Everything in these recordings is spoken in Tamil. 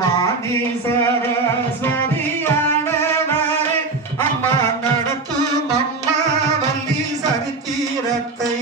வாணி சரஸ்வதியானவரே அம்மா நடத்தும் அம்மா வள்ளி சரித்திரத்தை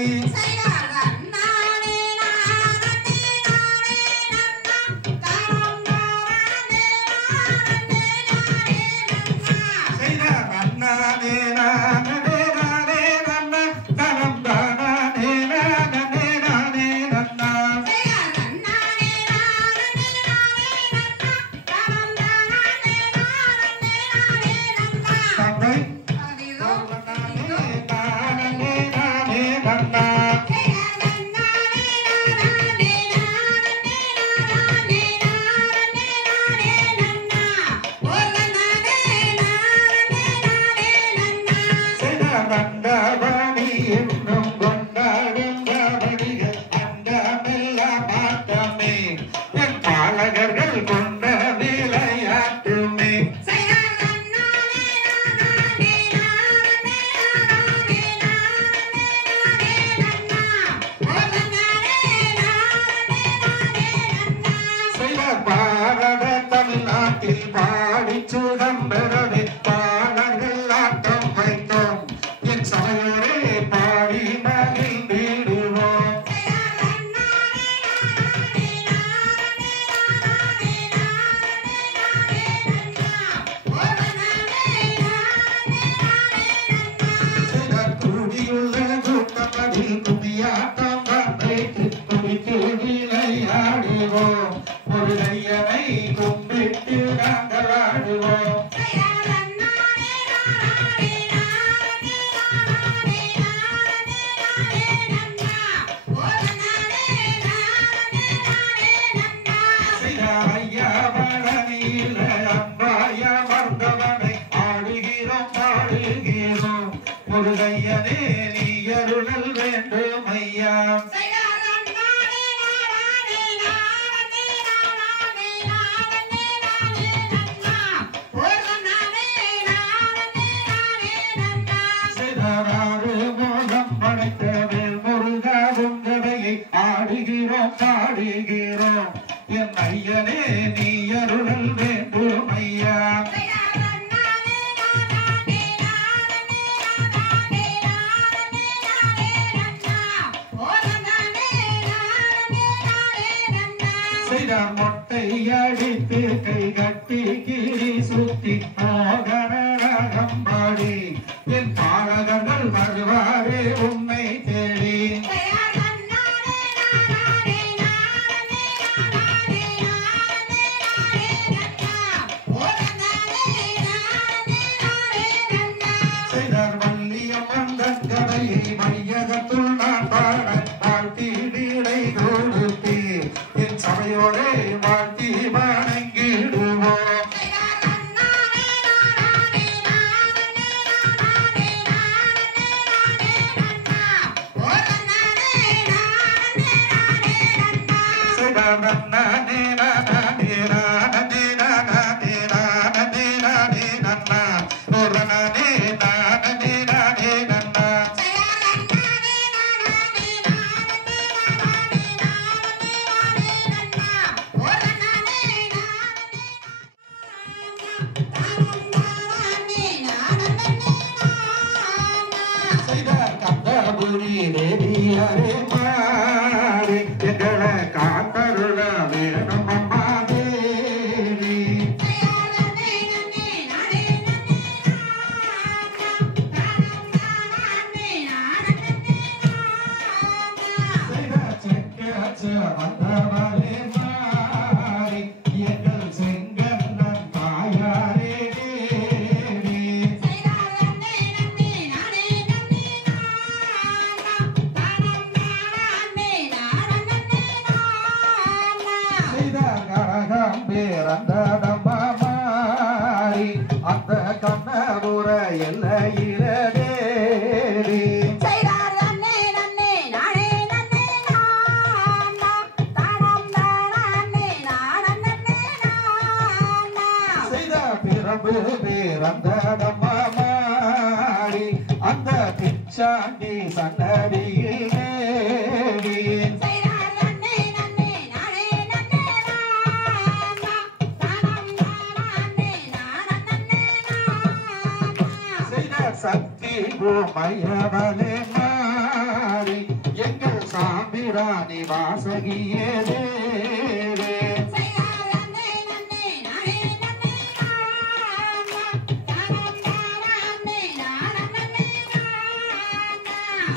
செய்வோம் ஐயவளே மாறி எங்கள் சாம்பிராணி வாசகியே தேவே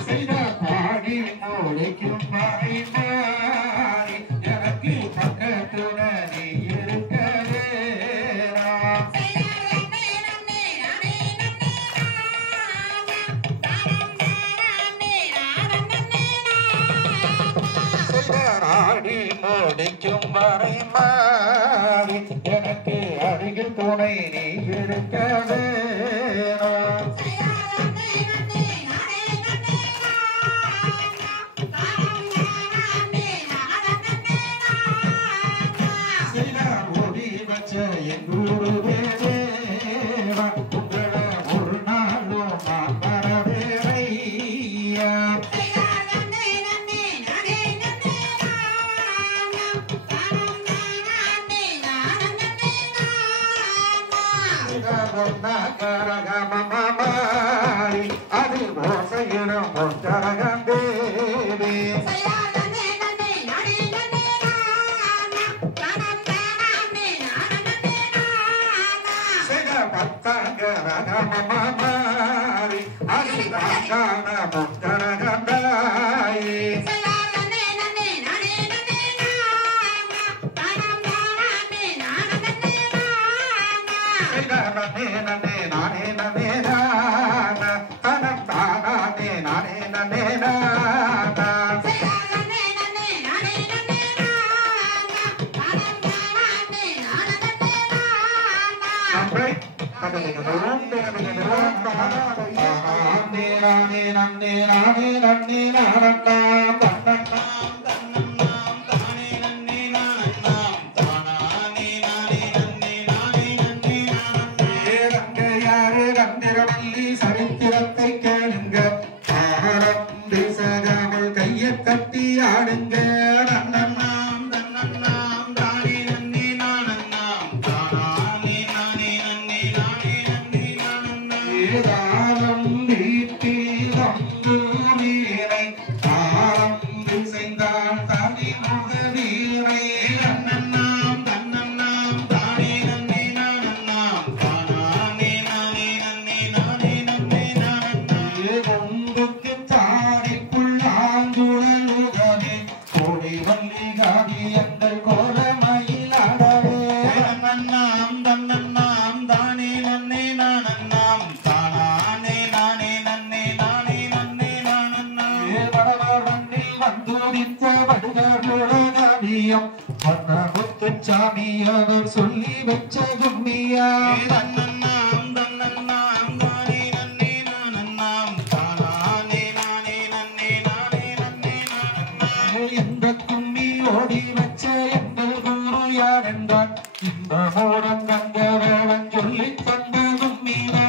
செய்த பாடி மூளைக்கும் மாறி மாறி எனக்கு பக்கத்துடனே இருக்கவே ஆடி மூடிக்கும் வரை மாறி எனக்கு அருகில் துணை நீ இருக்கவே ஓடி வச்ச என் குருவே உங்களை ஒரு நாளும் நான் வரவேறையா கரகமமாரி அது ஓசையிடும் முத்தரகம் தேவி பத்தங்கரகமமாரி அது ராகான முத்தரகம் தாயே சரித்திரத்தை கேளுங்க தேசகாமல் கையை கட்டி ஆடுங்க சாமியார் சொல்லி வச்ச கும்மியா எந்த கும்மி ஓடி வச்ச எங்கள் குரு யார் என்றான் இந்த மூடம் கங்கவேடன் சொல்லி தந்த கும்மியா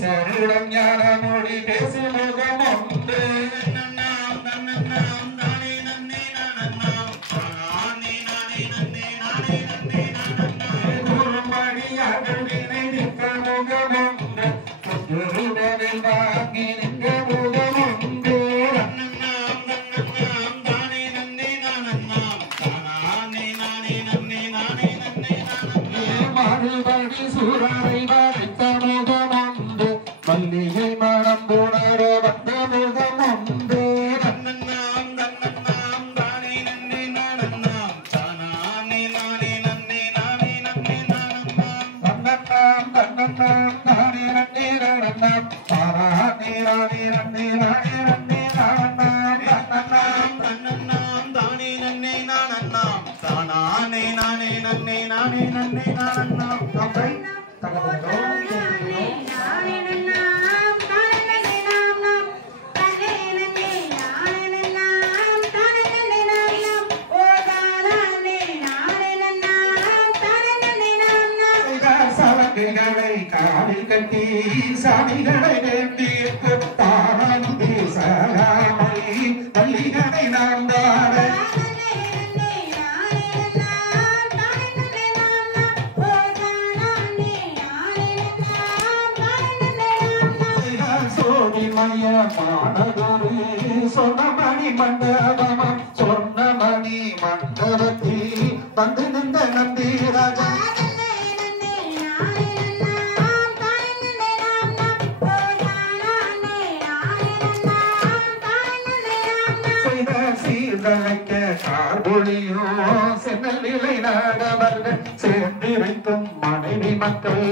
சருடம் ஞான மொழி பேசு முகம் ஒன்று குருமணியாக நினைக்க முகம் ஒன்று குருடனில் வாங்கி நின்ற முகம் ஒன்று மறுபடி சூரரை வரைத்த முகம் ஒன்று மல்லிகை மனம் புணர வந்த முகம் ஒன்று காலில் கட்டி சாமிகளை வேண்டி தானே சலாமணி சொர்ணமணி மண்டபம் சொர்ணமணி மண்டபத்தில் வந்து நின்ற நம்பி ராஜா சீர்தழைக்க கார்பொழியோ சென்னல் நிலை நாடவர்கள் சேர்ந்திருக்கும் மனைவி மக்கள்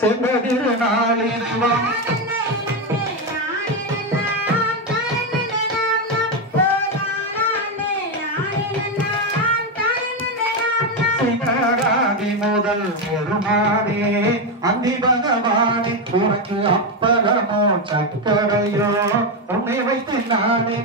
சென்றதிரு நாளிருவான் சிவராதி முதல் பெருமானே அந்தி பகவானே உனக்கு அப்பளமோ சக்கரையோ உன்னை வைத்து நானே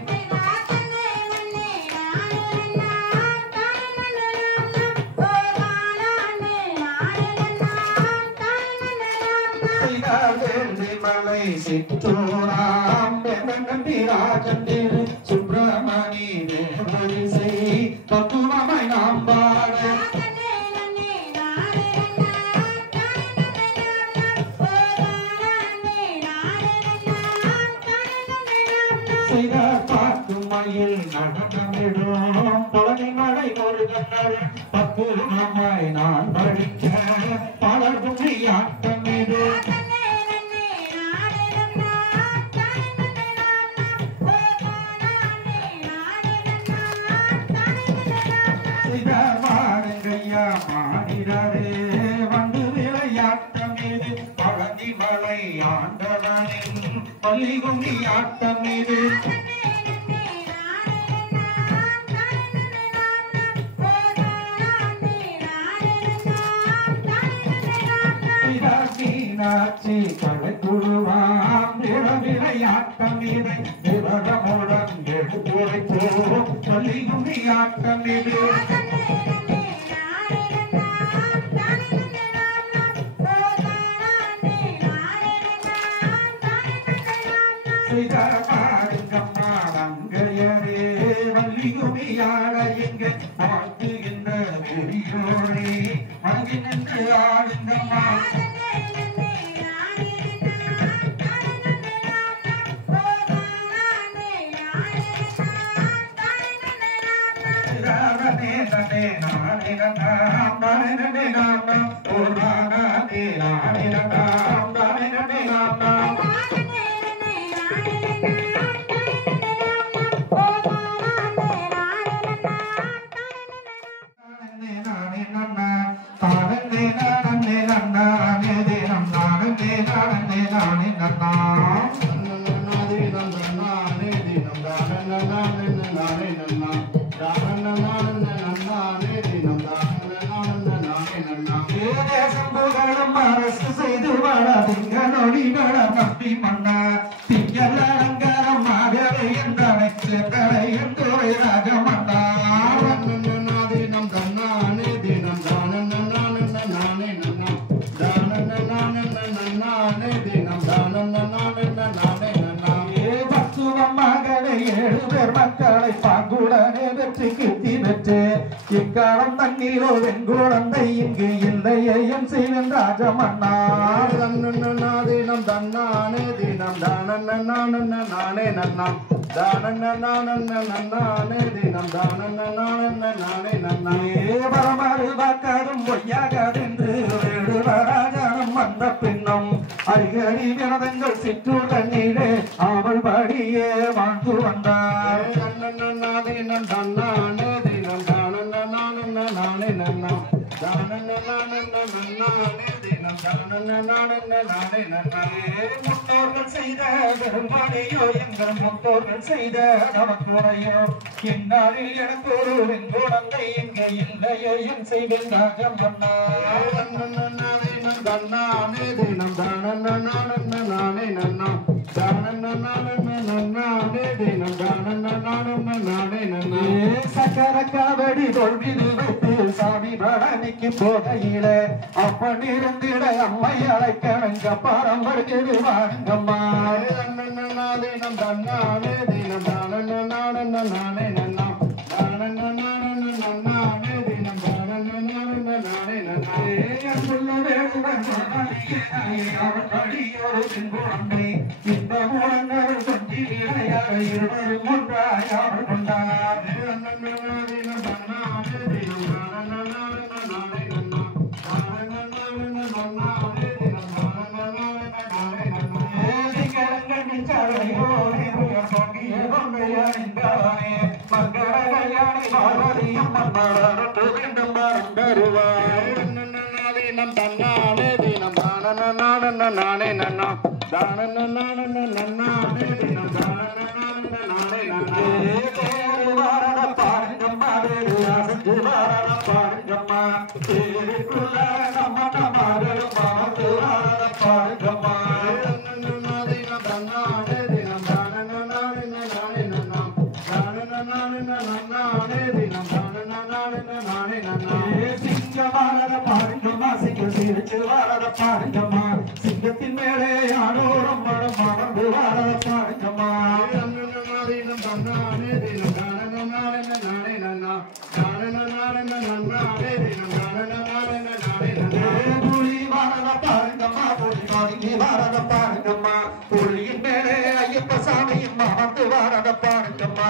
மலை சிற்றோராம் நம்பிராஜன் திரு சுப்பிரமணி தேவரிசை தத்துவமாய் நாம் பாட பார்க்கும் மயில் நடனமிடும் பழனி மலை முருகன் பக்குவமாய் நான் படிக்க பல குற்றி ஆட்டமிடும் மாடுங்கையா மாடிடரே வந்து விளையாட்டம் இது பழனி மலை ஆண்டவனின் பள்ளி கும்மி ஆட்டம் இது மீனாட்சி கலை குழுவாம் விளையாட்டம் இது விவரமுடன் எடுத்துரைப்போ பள்ளி கும்மி ஆட்டம் இது பாடுங்கம்மா வங்கையரே வள்ளி குமியாட எங்க வாழ்த்துகின்ற பெரியோரே வங்கி நின்று ஆடுங்கம்மா அரசு செய்து வளர்நொழி நம்பி மன்னா திங்கள் அலங்காரம் மாகவே என்றனை செப்பரை என்றுரை ராகமன்னா நம் தன்னானே தினம் தானே நானே தினம் தானே பக்குவமாகவே 7 பேர் மக்களை பாங்குடனே வெற்றி கிட்டி பெற்று இக்காலம் தண்ணீரோ வெண்குழந்தை இங்கு இல்லையே என் செய்வன் ராஜமன்னா தினம் தன்னானே தினம் தானே நானே நன்னாம் தானே தினம் தானே நன்னா பரமாறு வாக்காரும் பொய்யாகாதென்று வேடுவராஜனம் வந்த பின்னும் அடிக்கடி விரதங்கள் சிற்றூர் தண்ணீரே அவள் படியே வாழ்ந்து வந்தார் தினம் தன்னானே தினம் நானே நன்னாம் முன்னோர்கள் செய்த பெரும்பாலையோ எங்கள் முன்னோர்கள் செய்த நமக்குறையோ என்னாலில் எனக்கு ஒரு வெண்குழந்தை எங்க இல்லையோ என் செய்வேன் ராஜம் தன்னானே தினம் நானே நன்னா சக்கர காவடி தொல்விது வைத்து சாமி பழனிக்கு போகையில அப்பன் இருந்திட அம்மை அழைக்கணுங்க பாரம் வருகிறது வாங்கம்மா தினம் தன்னானே தினம் நானே நன்னா அவன் படியோரு குழந்தை இந்த மூலங்கள் கொஞ்சி விளையாட இருவரும் ஒன்றாயாமல் கொண்டார் சிங்கத்தின் மேலே யாரோரம் மரம் மறந்து வாழ பாருங்கம்மா புலியின் மேலே ஐயப்ப சாமியின் மறந்து வாழ பாருங்கம்மா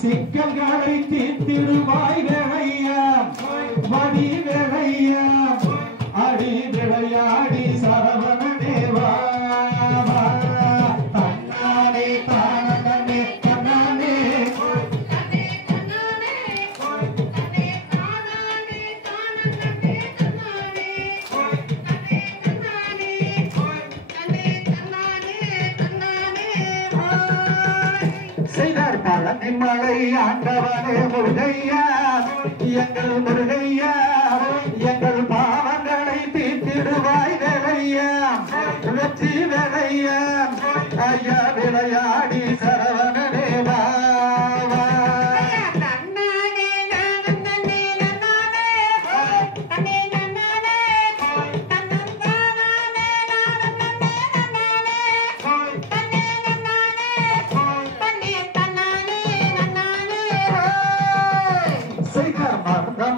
சிக்கல்களை தீர்த்திடுவாய் வேளையா மடி வேளையா அடி விளையாடி சரவணனே வா தன்னானே தானே தன்னானே செய்தார் பழனி மலை ஆண்டவனே முருகையா எங்கள் முருகையா எங்கள் பாவங்களை தீர்த்திடுவாய் வேளையா வெற்றி வேளையா ஐயா விளையாடி சரவணனே வா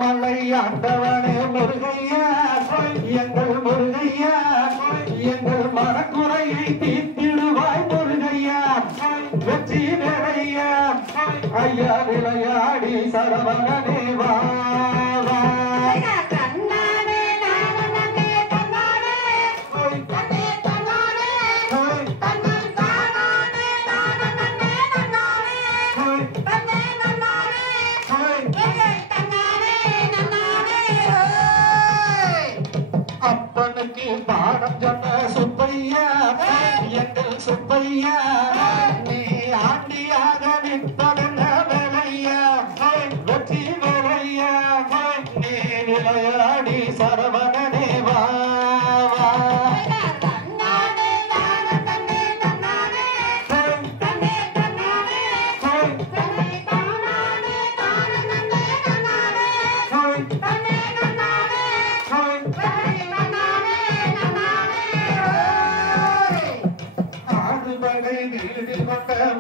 மலை ஆண்டவனே முருகையா எங்கள் முருகையா எங்கள் மனக்குறையை தீர்த்திடுவாய் முருகையா வெற்றி வேளையா ஐயா விளையாடி சரவணனே வா அப்பனுக்கு பாடம் சொன்ன சுப்பையா எங்கள் சுப்பையா நீ ஆண்டியாக நிற்பதென்ன வேலையா வெற்றி வேலையா நீ விளையாடி சரவணனே வா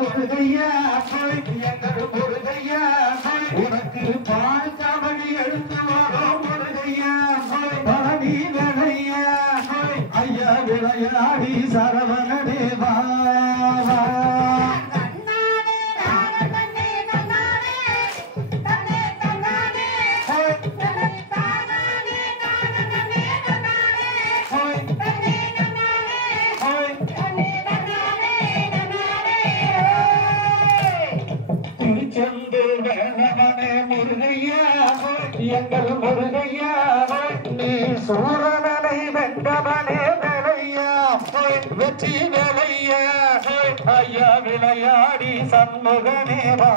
முருகையா எங்கள் முருகையா உனக்கு பால் காவடி எடுத்து வரோம் முருகையா பழனி வேலையா ஐயா விளையாடி சரவணனே வா எங்கள் முருகையா நீ சூரனை வென்றவனே வேலையா வெற்றி வேலையா ஐயா விளையாடி சண்முகனே வா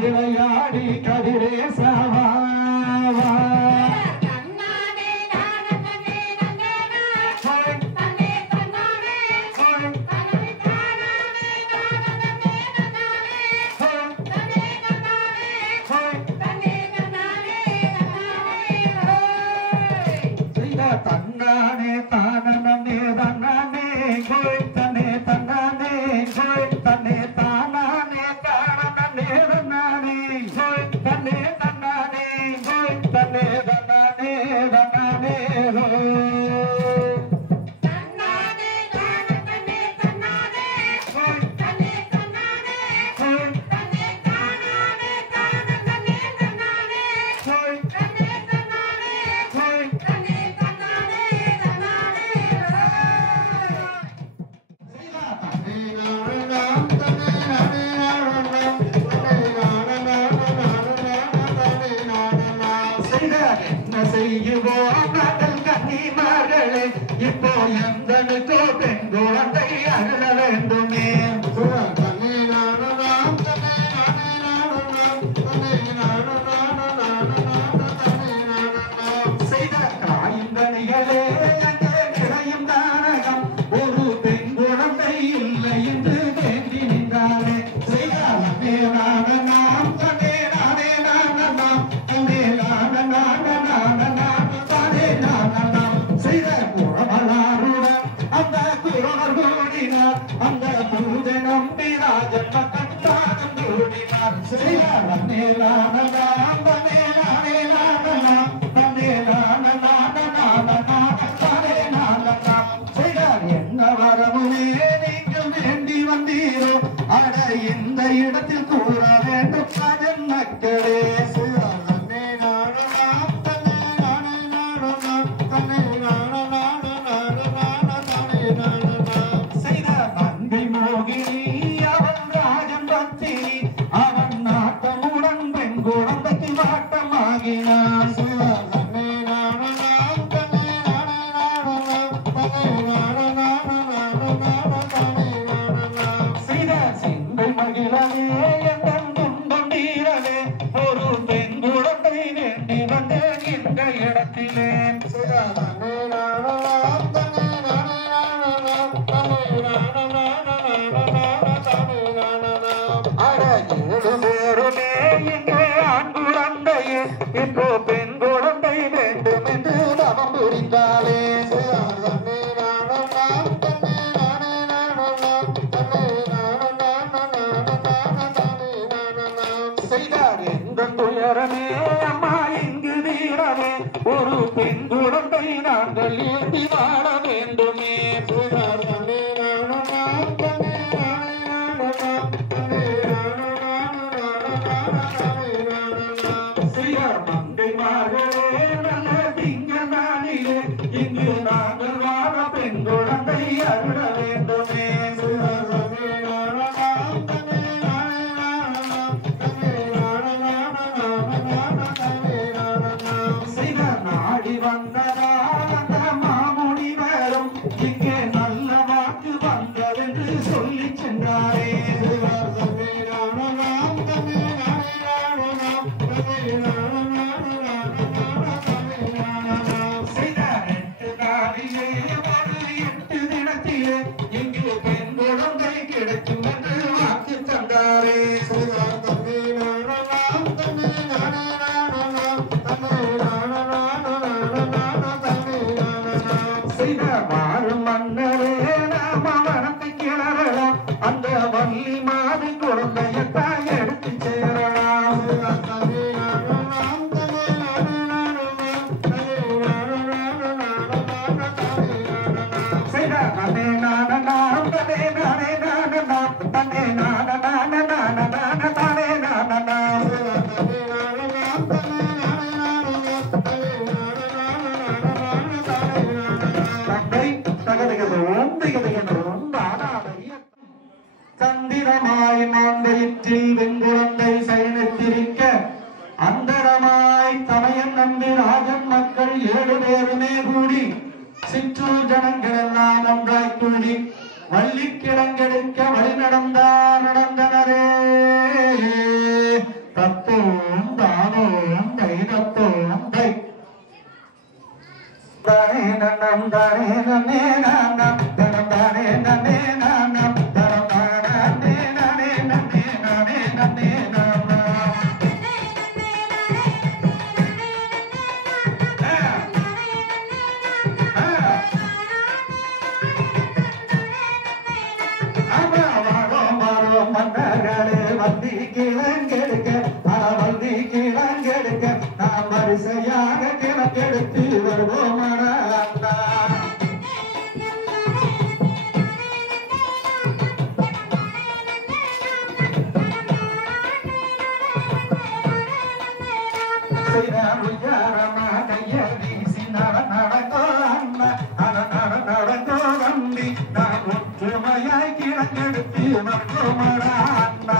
விளையாடி கதிரே சாவா தன்னானே தானே தன்னானே தன்னே தன்னானே தன்னே தானே தானே தன்னானே தன்னே தன்னானே தன்னே தன்னானே தன்னானே செய்யுவோம் நாங்கள் கன்னிமார்களே இப்போ எந்தனுக்கோ பெண் குழந்தை அருள வேண்டுமே செய்த காயுங்கனிகளே அங்கே நிறையும் தாரகம் ஒரு பெண் குழந்தை இல்லை என்று வேண்டி நின்றாரே செய்தாலே நாம் தன்னே நானே நாம் தன்னே அந்த பூஜை நம்பி ராஜன் கட்டாரம் கூடினார் என்ன வரமுனே நீங்கள் வேண்டி வந்தீரோ அட இந்த இடத்தில் கூற வேண்டும் ராஜன் மக்களே ஒரு பெண் குழந்தை வேண்டி வந்தேன் இந்த இடத்திலே பேருமே இங்கே ஆண் குழந்தையே இப்போ பெண் குழந்தை வேண்டும் என்று தவம் புரிந்தாலே செய்தார் எந்த துயரமே அம்மா இங்கு வீரமே ஒரு பெண் குழந்தை நாங்கள் ஏந்தி வாழ வேண்டுமே மங்கைமார்களே நல்ல திங்கனானிலே இங்கு நாங்கள் வாழ பெண் குழந்தை அருள வேண்டுமே நாடி வந்ததா அந்த மாமுனி வரும் இங்கே நல்ல வாக்கு வந்ததென்று சொல்லி சென்றாரே சிரிக்க அந்தரமாய் தமையன் நம்பி ராஜன் மக்கள் 7 பேருமே கூடி சிற்றூர் ஜனங்கள் எல்லாம் ஒன்றாய் கூடி வள்ளி கிழங்கெடுக்க வழி நடந்தனரே தத்தோம் தானோம் தைரத்தோம் தை தானே நன்னம் தானே நன்னே நானம் தனம் தானே நன்னே நானம் தனம் தானே நன்னே நன்னே நானே நன்னே நானம் மன்னர்களே வந்தி கிழங்கெடுக்க வந்தி கிழங்கெடுக்க நாம் வரிசையாக கிழங்கெடுத்து வருவோம் அண்ணா ஒற்றுமையாய் கிழங்கெடுத்து வருவோம் அண்ணா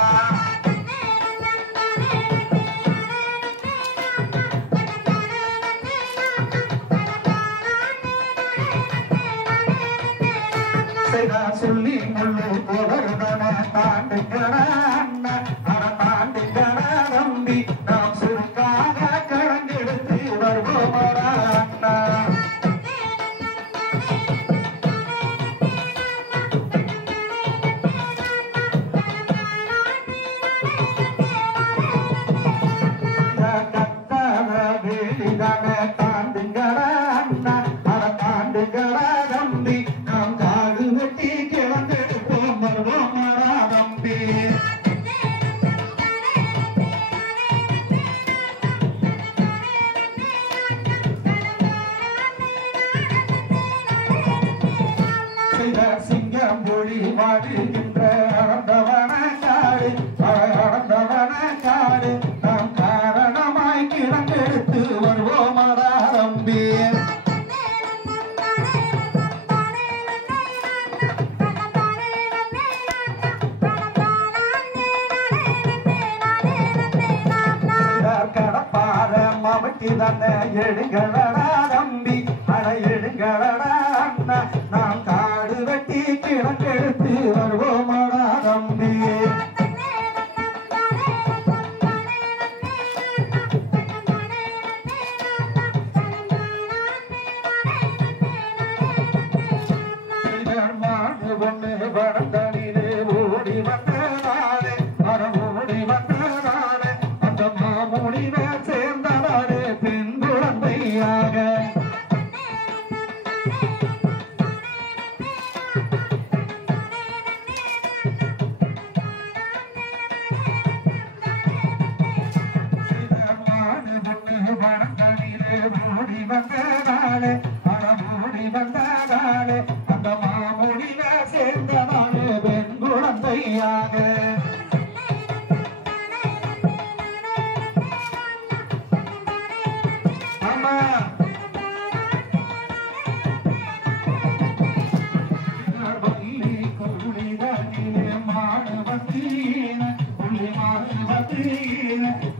சொல்லி முள்ளு போவருதன தாண்டுகிற அண்ணா தாண்டுகிற நம்பி நாம் சுருக்காக கிழங்கெடுத்து வருவோம் அண்ணா சிங்கம் மொழி வாழ்கின்ற அறந்தவன காடு நாம் காரணமாய் கிழங்கெடுத்து வருவோம் தம்பி கடப்பார மமட்டி தன்னை எடுங்களடா தம்பி அட எடுங்களடா அண்ணா நாம் காடு வெட்டி கிழங்கெடுத்து வருவோம் தம்பி ஒண்ணு வடத்தனிலே ஓடி வந்ததாலே ஓடி வந்ததாலே அந்த மாமுனிவே சேர்ந்ததாலே பெண் குழந்தையாக வடத்தனிலே ஓடி வந்ததாலே ஓடி வந்ததாலே அந்த மாமுனிவே சேர்ந்ததாலே பெண் குழந்தையாக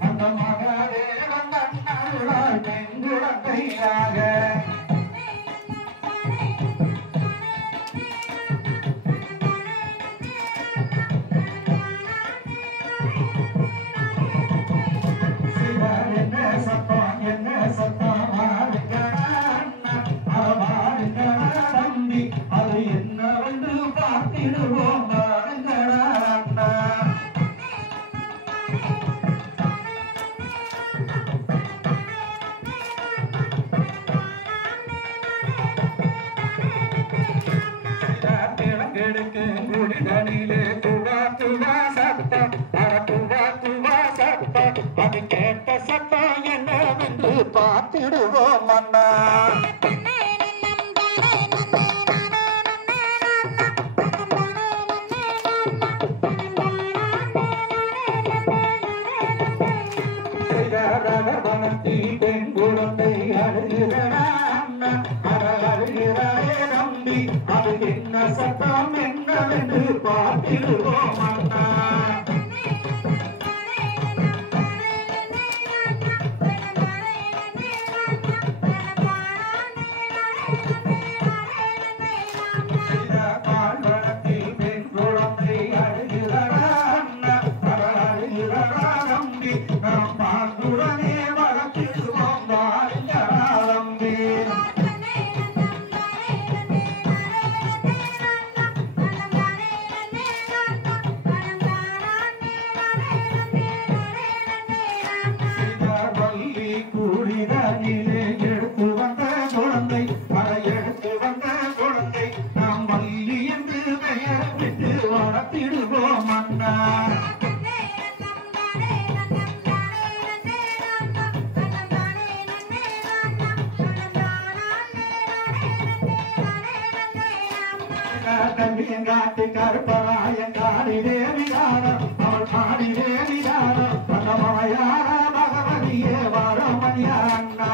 அந்த மகாதேவன் பெண் குழந்தையாக அது என்னவென்று பார்த்திடுவோம் குடிதனிலே துவா துவா சத்தம் துவா துவா சத்தம் அது கேட்ட சத்தம் என்னவென்று பார்த்திடுவோம் அண்ணா பெண் குழந்தை அழுகிறாரே நம்பி அது என்ன சத்தம் என்னவென்று பார்த்திடுவோம் அண்ணா காட்டு கருப்பராயன் காடி தேவியாரம் அவள் பாடி தேவியாரம் பகவமையான பகவதியே வரமணியா அண்ணா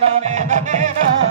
na na na